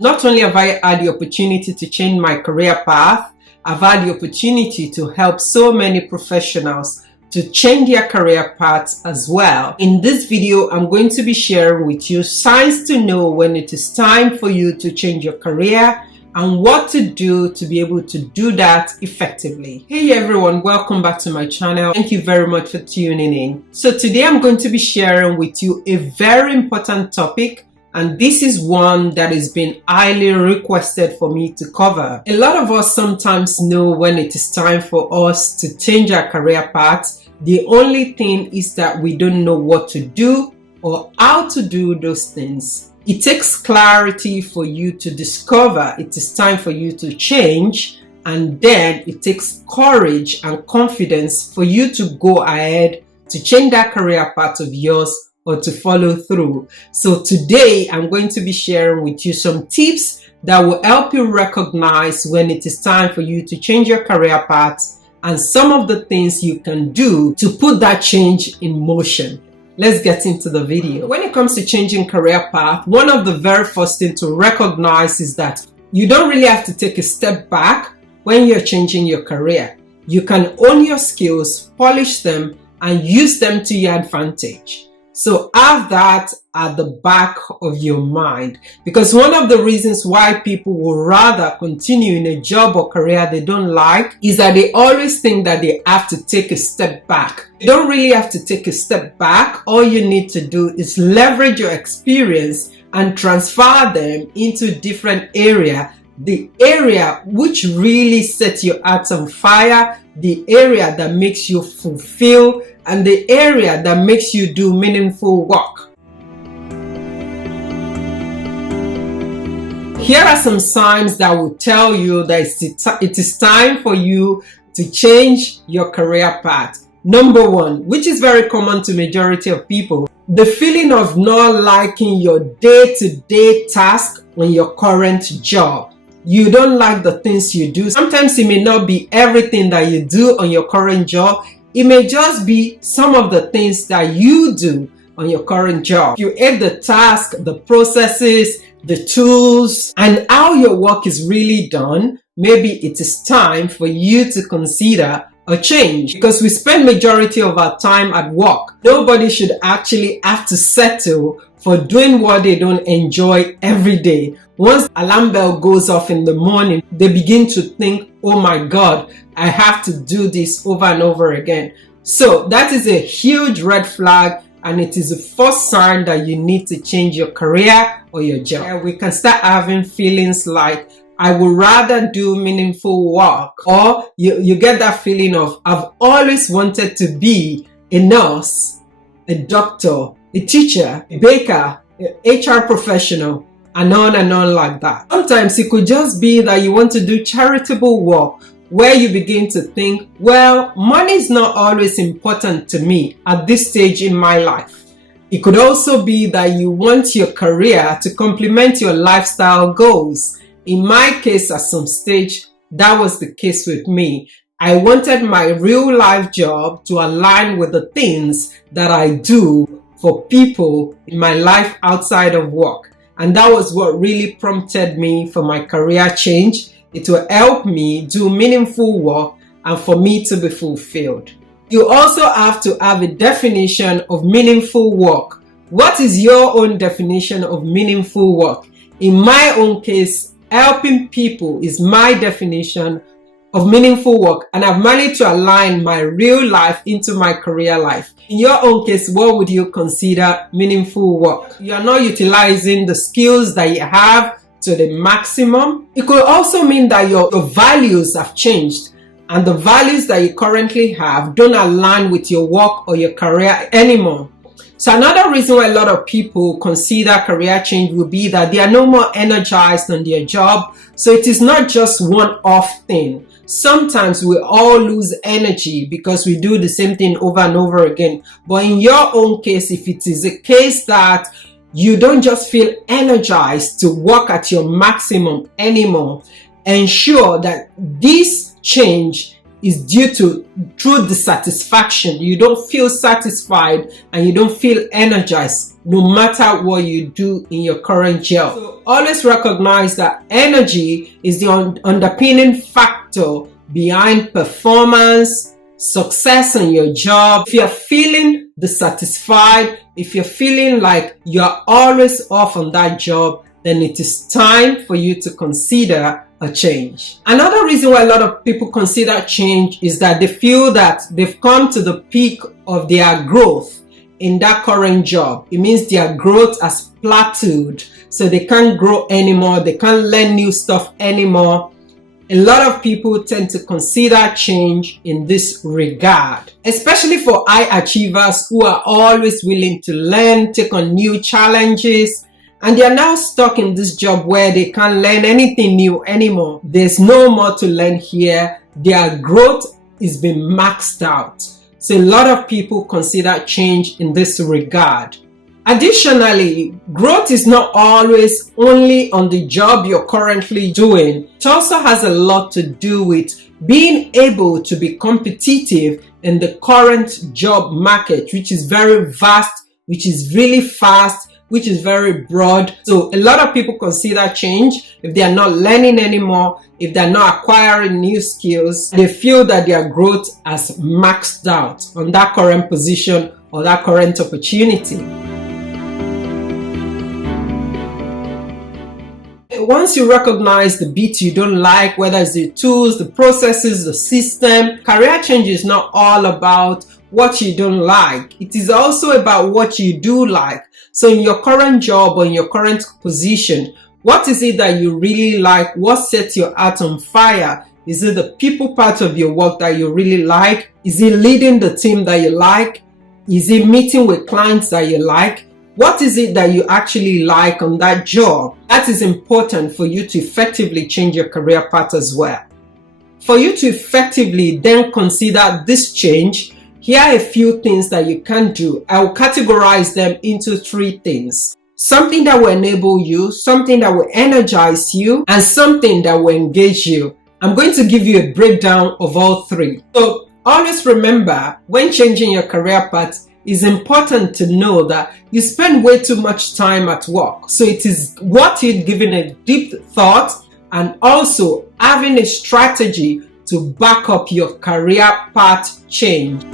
Not only have I had the opportunity to change my career path, I've had the opportunity to help so many professionals to change their career paths as well. In this video, I'm going to be sharing with you signs to know when it is time for you to change your career and what to do to be able to do that effectively. Hey everyone, welcome back to my channel. Thank you very much for tuning in. So today I'm going to be sharing with you a very important topic, and this is one that has been highly requested for me to cover. A lot of us sometimes know when it is time for us to change our career path. The only thing is that we don't know what to do or how to do those things. It takes clarity for you to discover it is time for you to change, and then it takes courage and confidence for you to go ahead to change that career path of yours or to follow through. So today I'm going to be sharing with you some tips that will help you recognize when it is time for you to change your career path and some of the things you can do to put that change in motion. Let's get into the video. When it comes to changing career path, one of the very first things to recognize is that you don't really have to take a step back when you're changing your career. You can own your skills, polish them, and use them to your advantage. So have that at the back of your mind, because one of the reasons why people will rather continue in a job or career they don't like is that they always think that they have to take a step back. You don't really have to take a step back. All you need to do is leverage your experience and transfer them into different area. The area which really sets your heart on fire, the area that makes you fulfill, and the area that makes you do meaningful work. Here are some signs that will tell you that it is time for you to change your career path. Number one, which is very common to majority of people, the feeling of not liking your day-to-day task on your current job. You don't like the things you do. Sometimes it may not be everything that you do on your current job. It may just be some of the things that you do on your current job. You hate the task, the processes, the tools, and how your work is really done. Maybe it is time for you to consider a change, because we spend majority of our time at work. Nobody should actually have to settle for doing what they don't enjoy every day. Once alarm bell goes off in the morning, they begin to think, oh my God, I have to do this over and over again. So that is a huge red flag, and it is the first sign that you need to change your career or your job. Yeah, we can start having feelings like, I would rather do meaningful work, or you get that feeling of, I've always wanted to be a nurse, a doctor, a teacher, a baker, an HR professional, and on like that. Sometimes it could just be that you want to do charitable work, where you begin to think, well, money is not always important to me at this stage in my life. It could also be that you want your career to complement your lifestyle goals. In my case, at some stage, that was the case with me. I wanted my real life job to align with the things that I do for people in my life outside of work. And that was what really prompted me for my career change. It will help me do meaningful work and for me to be fulfilled. You also have to have a definition of meaningful work. What is your own definition of meaningful work? In my own case, helping people is my definition of meaningful work, and I've managed to align my real life into my career life. In your own case, what would you consider meaningful work? You are not utilizing the skills that you have to the maximum. It could also mean that your values have changed, and the values that you currently have don't align with your work or your career anymore. So another reason why a lot of people consider career change will be that they are no more energized on their job. So it is not just one-off thing. Sometimes we all lose energy because we do the same thing over and over again. But in your own case, if it is a case that you don't just feel energized to work at your maximum anymore, ensure that this change is due to true dissatisfaction. You don't feel satisfied and you don't feel energized no matter what you do in your current job. So always recognize that energy is the underpinning factor behind performance, success in your job. If you're feeling dissatisfied, if you're feeling like you're always off on that job, then it is time for you to consider a change. Another reason why a lot of people consider change is that they feel that they've come to the peak of their growth in that current job. It means their growth has plateaued, so they can't grow anymore, they can't learn new stuff anymore. A lot of people tend to consider change in this regard, especially for high achievers who are always willing to learn, take on new challenges, and they are now stuck in this job where they can't learn anything new anymore. There's no more to learn here. Their growth is being maxed out. So a lot of people consider change in this regard. Additionally, growth is not always only on the job you're currently doing. It also has a lot to do with being able to be competitive in the current job market, which is very vast, which is really fast, which is very broad. So a lot of people consider change if they are not learning anymore, if they're not acquiring new skills. They feel that their growth has maxed out on that current position or that current opportunity. Once you recognize the bit you don't like, whether it's the tools, the processes, the system, career change is not all about what you don't like. It is also about what you do like. So in your current job or in your current position, what is it that you really like? What sets your heart on fire? Is it the people part of your work that you really like? Is it leading the team that you like? Is it meeting with clients that you like? What is it that you actually like on that job? That is important for you to effectively change your career path as well. For you to effectively then consider this change, here are a few things that you can do. I will categorize them into 3 things. Something that will enable you, something that will energize you, and something that will engage you. I'm going to give you a breakdown of all 3. So always remember, when changing your career path, it's important to know that you spend way too much time at work. So it is worth it giving a deep thought and also having a strategy to back up your career path change.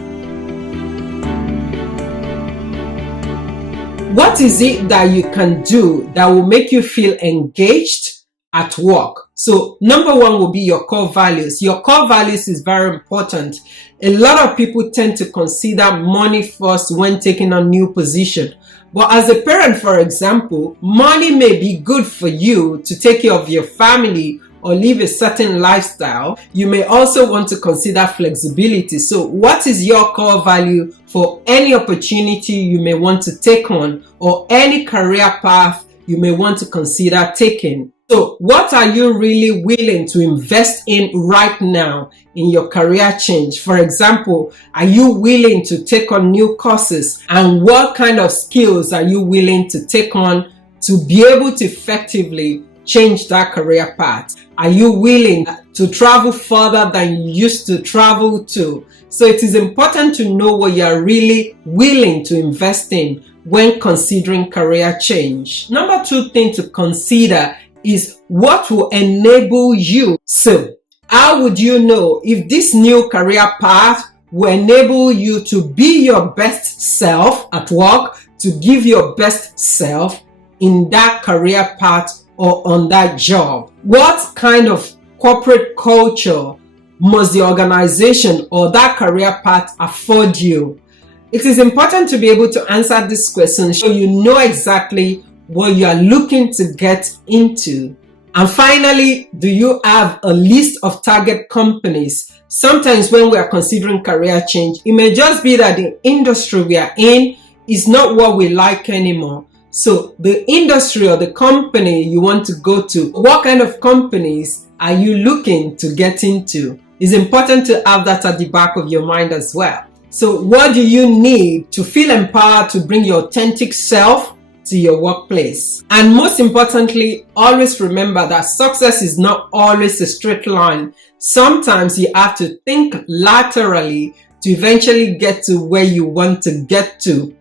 What is it that you can do that will make you feel engaged at work? So number 1 will be your core values. Your core values is very important. A lot of people tend to consider money first when taking on new position. But as a parent, for example, money may be good for you to take care of your family or live a certain lifestyle. You may also want to consider flexibility. So what is your core value for any opportunity you may want to take on or any career path you may want to consider taking? So what are you really willing to invest in right now in your career change? For example, are you willing to take on new courses? And what kind of skills are you willing to take on to be able to effectively change that career path? Are you willing to travel further than you used to travel to? So it is important to know what you are really willing to invest in when considering career change. Number 2 thing to consider is what will enable you. So how would you know if this new career path will enable you to be your best self at work, to give your best self in that career path or on that job? What kind of corporate culture must the organization or that career path afford you? It is important to be able to answer this question so you know exactly what you are looking to get into. And finally, do you have a list of target companies? Sometimes when we are considering career change, it may just be that the industry we are in is not what we like anymore. So the industry or the company you want to go to, what kind of companies are you looking to get into? It's important to have that at the back of your mind as well. So what do you need to feel empowered to bring your authentic self to your workplace. And most importantly, always remember that success is not always a straight line. Sometimes you have to think laterally to eventually get to where you want to get to.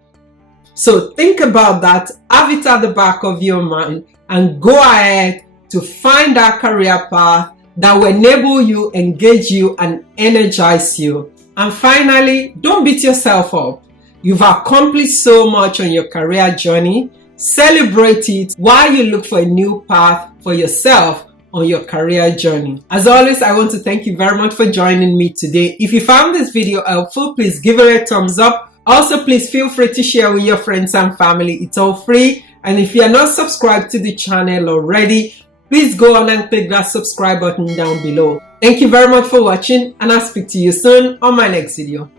So think about that, have it at the back of your mind, and go ahead to find that career path that will enable you, engage you, and energize you. And finally, don't beat yourself up. You've accomplished so much on your career journey. Celebrate it while you look for a new path for yourself on your career journey. As always, I want to thank you very much for joining me today. If you found this video helpful, please give it a thumbs up. Also, please feel free to share with your friends and family. It's all free. And if you are not subscribed to the channel already, please go on and click that subscribe button down below. Thank you very much for watching, and I'll speak to you soon on my next video.